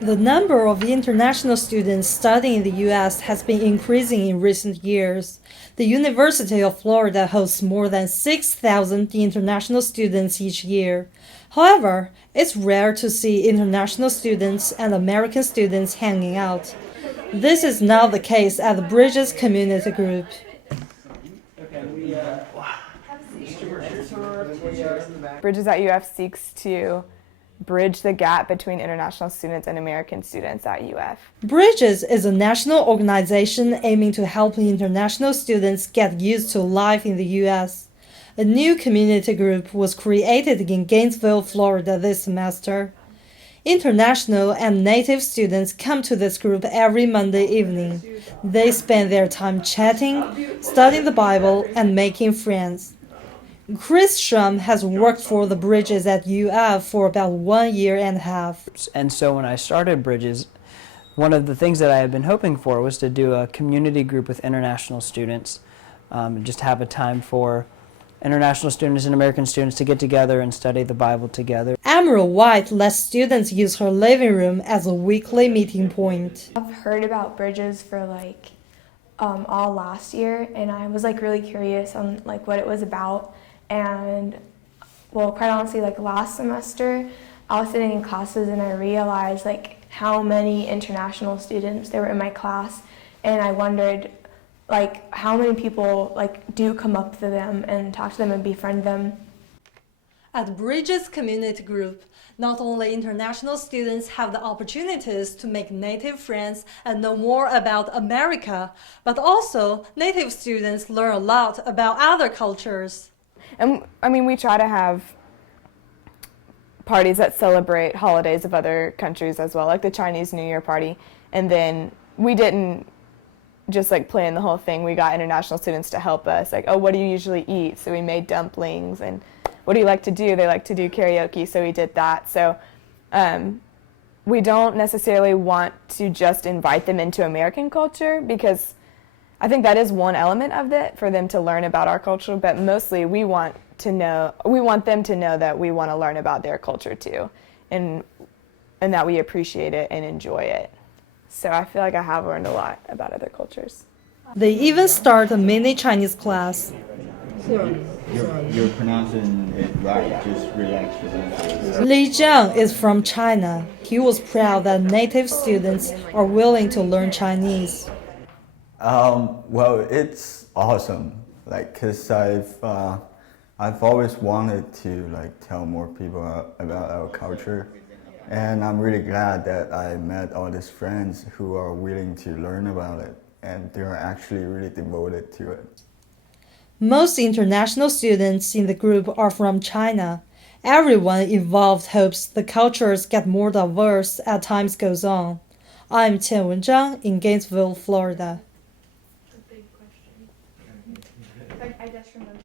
The number of international students studying in the U.S. has been increasing in recent years. The University of Florida hosts more than 6,000 international students each year. However, it's rare to see international students and American students hanging out. This is not the case at the Bridges Community Group. Bridges at UF seeks to bridge the gap between international students and American students at UF. Bridges is a national organization aiming to help international students get used to life in the U.S. A new community group was created in Gainesville, Florida this semester. International and native students come to this group every Monday evening. They spend their time chatting, studying the Bible, and making friends. Chris Shrum has worked for the Bridges at UF for about 1 year and a half. And so when I started Bridges, one of the things that I had been hoping for was to do a community group with international students, and just have a time for international students and American students to get together and study the Bible together. Emerald White lets students use her living room as a weekly meeting point. I've heard about Bridges for all last year, and I was really curious on what it was about. And well, quite honestly, last semester, I was sitting in classes and I realized how many international students there were in my class, and I wondered how many people do come up to them and talk to them and befriend them. At Bridges Community Group, not only international students have the opportunities to make native friends and know more about America, but also native students learn a lot about other cultures. And we try to have parties that celebrate holidays of other countries as well, like the Chinese New Year party. And then we didn't just plan the whole thing. We got international students to help us, oh, what do you usually eat? So we made dumplings. And what do you like to do? They like to do karaoke, so we did that. So we don't necessarily want to just invite them into American culture, because I think that is one element of it, for them to learn about our culture, but mostly we want them to know that we want to learn about their culture too, and that we appreciate it and enjoy it. So I feel like I have learned a lot about other cultures. They even start a mini Chinese class. You're pronouncing it right. Just relax your voice. Li Jiang is from China. He was proud that native students are willing to learn Chinese. Well, it's awesome. Cause I've always wanted to tell more people about our culture, and I'm really glad that I met all these friends who are willing to learn about it, and they're actually really devoted to it. Most international students in the group are from China. Everyone involved hopes the cultures get more diverse as time goes on. I'm Qian Wenzhang in Gainesville, Florida. I just remembered.